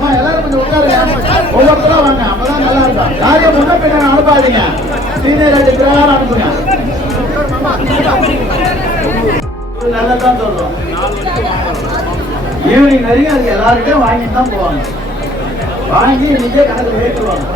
வாங்க எல்லாரும் கொஞ்சம் உட்காருங்க. ஒவ்வொருத்தரும் வாங்க, அப்பதான் நல்லா இருக்கும். யாரையும் முன்ன பின்ன அனுப்பாதீங்க. சீனியர் அடி பிரகாரம் அனுப்புங்க. நல்லதான் சொல்றோம். ஈவினிங் வரைக்கும் அதுக்கு எல்லாருக்கிட்டையும் வாங்கிட்டு தான் போவாங்க. வாங்கி நிச்சய கணக்கு ஏற்றுவாங்க.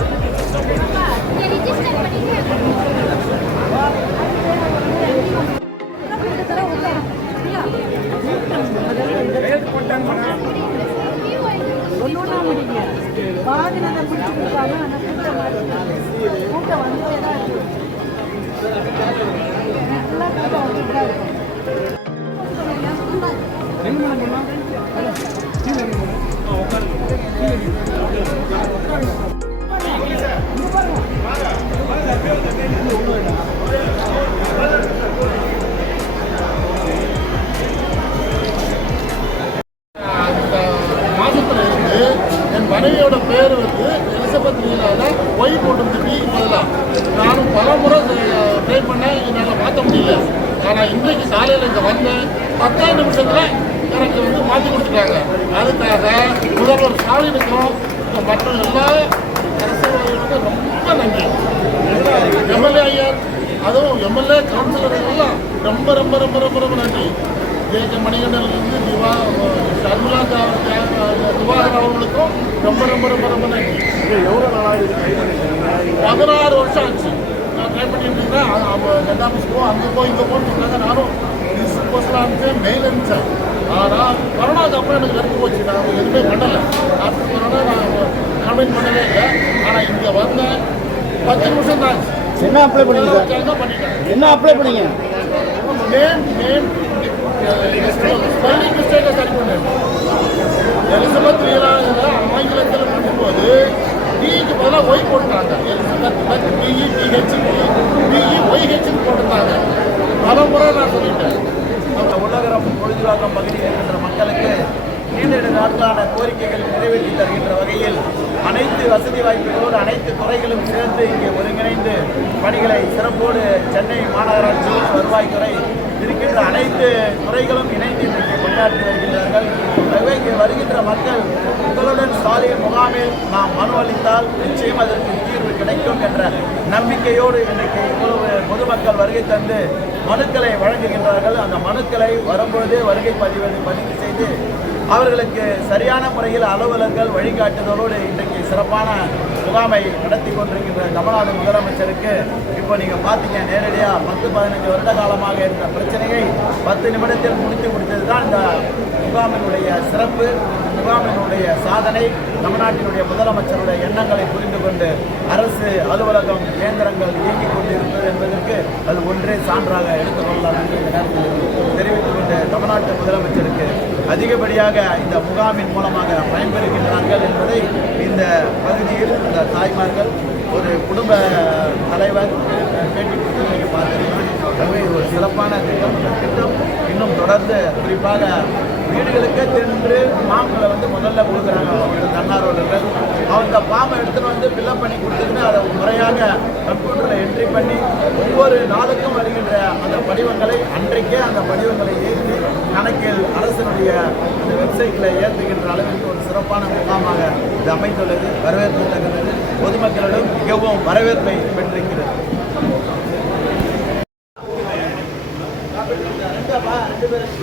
கூட்டம் வந்துட்டே தான் இருக்கு. என் மனைவியோட பேர் வந்து எலிசபெத் லீலால ஒய் போட்டு பி பதிலாக நானும் பல முறை ட்ரை பண்ணேன். என்னால் மாற்ற முடியல. ஆனால் இன்றைக்கு காலையில் இங்கே வந்தேன். 10 நிமிஷத்தில் எனக்கு வந்து மாற்றி கொடுத்துட்டாங்க. அதுக்காக முதல்வர் ஸ்டாலினுக்கும் மற்ற எல்லா அரசியல்வாதிகளுக்கும் ரொம்ப நன்றி. எம்எல்ஏ ஐயர், அதுவும் எம்எல்ஏ கவுன்சிலர்கள்லாம் ரொம்ப ரொம்ப ரொம்ப ரொம்ப ரொம்ப நன்றி. ஜே.கே. மணிகண்டனிலிருந்து ஷர்மிளா திவாகர் அவர்களுக்கும் ரொம்ப ரொம்ப ரொம்ப ரொம்ப நன்றி. எவ்வளோ நாளாக 16 வருஷம் ஆச்சு நான் ட்ரை பண்ணிட்டு இருந்தேன். ஹெட் ஆஃபீஸ் போ, அங்கே போய் இங்கே போன்னு சொன்னாங்க. நானும் ரிசீவ் போஸ்ட்லாம் இருந்துச்சேன், மெயில் இருந்துச்சேன். ஆனால் கொரோனாவுக்கு அப்புறம் எனக்கு வெறுப்பு போச்சு. நான் எதுவுமே பண்ணலை. ஆஃப்டர் கொரோனா நான் கமெண்ட் பண்ணவே இல்லை. ஆனால் இங்கே வந்தேன் 10 நிமிஷம் தான் ஆச்சு. என்ன அப்ளை பண்ணீங்க சார்? பண்ணிட்டேன். என்ன அப்ளை பண்ணீங்க? நேம் ஸ்பெல்லிங் மிஸ்டேக்கை சரி பண்ணேன். எலிசபெத் லீலாவில் ஆங்கிலத்தில் பண்ணும்போது டிக்கு பதிலாக ஒய் போட்டுட்டாங்க. எலிசபெத் பிஇ டிஹெச் பிஇ ஒய்ஹெச்னு போட்டுட்டாங்க. பல முறை நான் சொல்லிட்டேன். உலகம் பொழுதுவாக்கம் பகுதியில் இருக்கின்ற மக்களுக்கு நீண்ட நாட்களான கோரிக்கைகள் நிறைவேற்றி தருகின்ற வகையில் அனைத்து வசதி வாய்ப்புகளோடு அனைத்து துறைகளும் சேர்ந்து இங்கே ஒருங்கிணைந்து பணிகளை சிறப்போடு சென்னை மாநகராட்சி வருவாய்த்துறை இருக்கின்ற அனைத்து துறைகளும் இணைந்து இன்றைக்கு பணியாற்றி வருகின்றார்கள். ஆகவே இங்கே வருகின்ற மக்கள் உங்களுடன் ஸ்டாலின் முகாமில் நாம் மனு அளித்தால் நிச்சயம் அதற்கு தீர்வு கிடைக்கும் என்ற நம்பிக்கையோடு இன்றைக்கு இவ்வளவு பொதுமக்கள் வருகை தந்து மனுக்களை வழங்குகின்றார்கள். அந்த மனுக்களை வரும்பொழுதே வருகை பதிவு செய்து அவர்களுக்கு சரியான முறையில் அலுவலர்கள் வழிகாட்டுதலோடு இன்றைக்கு சிறப்பான முகாமை நடத்தி கொண்டிருக்கின்ற தமிழ்நாடு முதலமைச்சருக்கு இப்போ நீங்கள் பார்த்தீங்க, நேரடியாக 10-15 வருட காலமாக இருந்த பிரச்சனையை 10 நிமிடத்தில் முடித்து கொடுத்தது தான் இந்த முகாமினுடைய சிறப்பு, முகாமினுடைய சாதனை. தமிழ்நாட்டினுடைய முதலமைச்சருடைய எண்ணங்களை புரிந்து கொண்டு அரசு அலுவலகம் இயந்திரங்கள் இயங்கிக் கொண்டிருப்பது என்பதற்கு அது ஒன்றே சான்றாக எடுத்துக்கொள்ளலாம் என்று இந்த நேரத்தில் தெரிவித்துக் கொண்டு தமிழ்நாட்டு முதலமைச்சருக்கு அதிகப்படியாக இந்த முகாமின் மூலமாக பயன்பெறுகின்றார்கள் என்பதை இந்த பகுதியில் இந்த தாய்மார்கள் ஒரு குடும்ப தலைவர் பேட்டி கொடுத்து நீங்கள் பார்த்துருக்கீங்க. ஆகவே இது ஒரு சிறப்பான திட்டம். இந்த திட்டம் இன்னும் தொடர்ந்து குறிப்பாக வீடுகளுக்கே சென்று ஃபார்ம்களை வந்து முதல்ல கொடுக்குறாங்க தன்னார்வலர்கள். அவங்க ஃபார்மை எடுத்துகிட்டு வந்து ஃபில்அப் பண்ணி கொடுத்துட்டு அதை முறையாக கம்ப்யூட்டரில் என்ட்ரி பண்ணி ஒவ்வொரு நாளுக்கும் வருகின்ற அந்த படிவங்களை அன்றைக்கே அந்த படிவங்களை ஏற்றி கணக்கில் அரசினுடைய அந்த வெப்சைட்டில் ஏற்றுகின்ற அளவிற்கு ஒரு சிறப்பான முகாமாக இது அமைந்துள்ளது. வரவேற்கத்தக்கது. பொதுமக்களிடம் மிகவும் வரவேற்பை பெற்றிருக்கிறது. ரெண்டு பேரும்